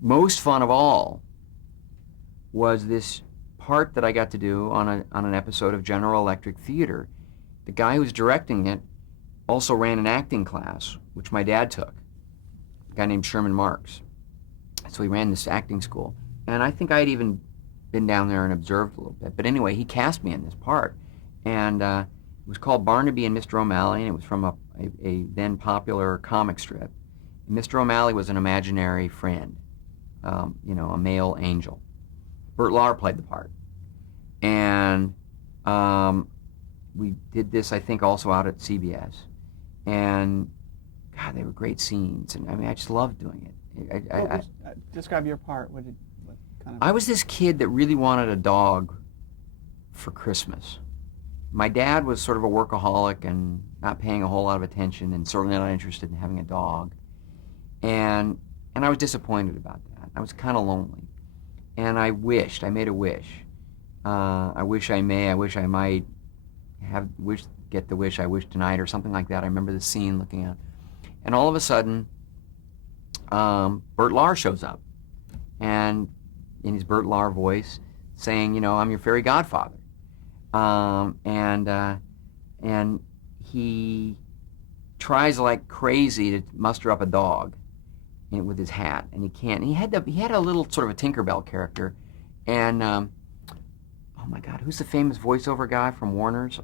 most fun of all was this part that I got to do on an episode of General Electric Theater. The guy who was directing it also ran an acting class, which my dad took, a guy named Sherman Marks. So he ran this acting school. And I think I had even been down there and observed a little bit. But anyway, he cast me in this part. And it was called Barnaby and Mr. O'Malley, and it was from a then popular comic strip. And Mr. O'Malley was an imaginary friend, a male angel. Burt Lahr played the part. And we did this, I think, also out at CBS. And, God, they were great scenes. And, I mean, I just loved doing it. Describe your part. What kind of... I was this kid that really wanted a dog for Christmas. My dad was sort of a workaholic and not paying a whole lot of attention and certainly not interested in having a dog. And I was disappointed about that. I was kind of lonely. And I made a wish. I wish I might get the wish I wish tonight or something like that. I remember the scene looking out. And all of a sudden, Burt Lahr shows up, and in his Burt Lahr voice, saying, I'm your fairy godfather. And he tries like crazy to muster up a dog with his hat, and he can't. And he had a little sort of a Tinkerbell character, and oh my God, who's the famous voiceover guy from Warner's?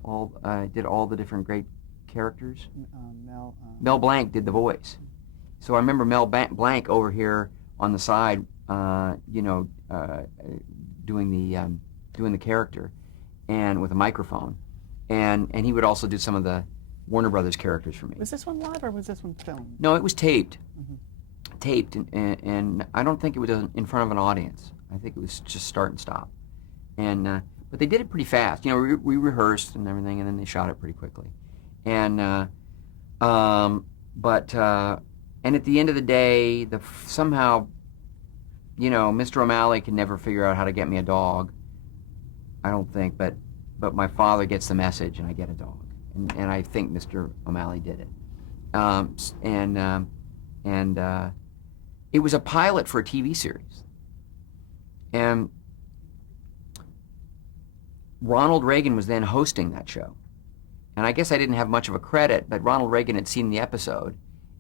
Did all the different great characters. Mel Blanc did the voice. So I remember Mel Blanc over here on the side, doing the character, and with a microphone, and he would also do some of the Warner Brothers characters for me. Was this one live or was this one filmed? No, it was taped. Mm-hmm. Taped, and I don't think it was in front of an audience. I think it was just start and stop. And but they did it pretty fast. We rehearsed and everything, and then they shot it pretty quickly. And and at the end of the day, somehow, Mr. O'Malley can never figure out how to get me a dog. I don't think, but my father gets the message, and I get a dog. And I think Mr. O'Malley did it. It was a pilot for a TV series. And Ronald Reagan was then hosting that show. And I guess I didn't have much of a credit, but Ronald Reagan had seen the episode.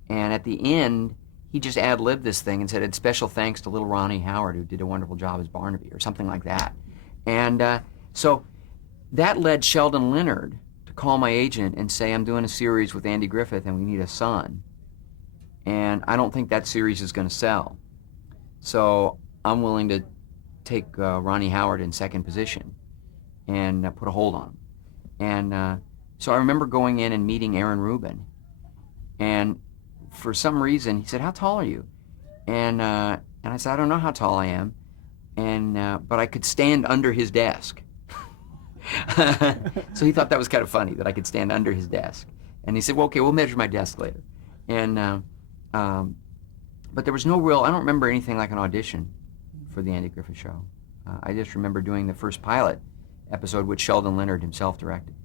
And at the end, he just ad-libbed this thing and said, "It's special thanks to little Ronnie Howard, who did a wonderful job as Barnaby," or something like that. And so that led Sheldon Leonard to call my agent and say, "I'm doing a series with Andy Griffith, and we need a son. And I don't think that series is going to sell. So I'm willing to take Ronnie Howard in second position and put a hold on him." And so I remember going in and meeting Aaron Rubin. And for some reason, he said, "How tall are you?" And I said, "I don't know how tall I am." And but I could stand under his desk. So he thought that was kind of funny, that I could stand under his desk. And he said, "Well, okay, we'll measure my desk later." And but there was no real, I don't remember anything like an audition for the Andy Griffith Show. I just remember doing the first pilot episode, which Sheldon Leonard himself directed.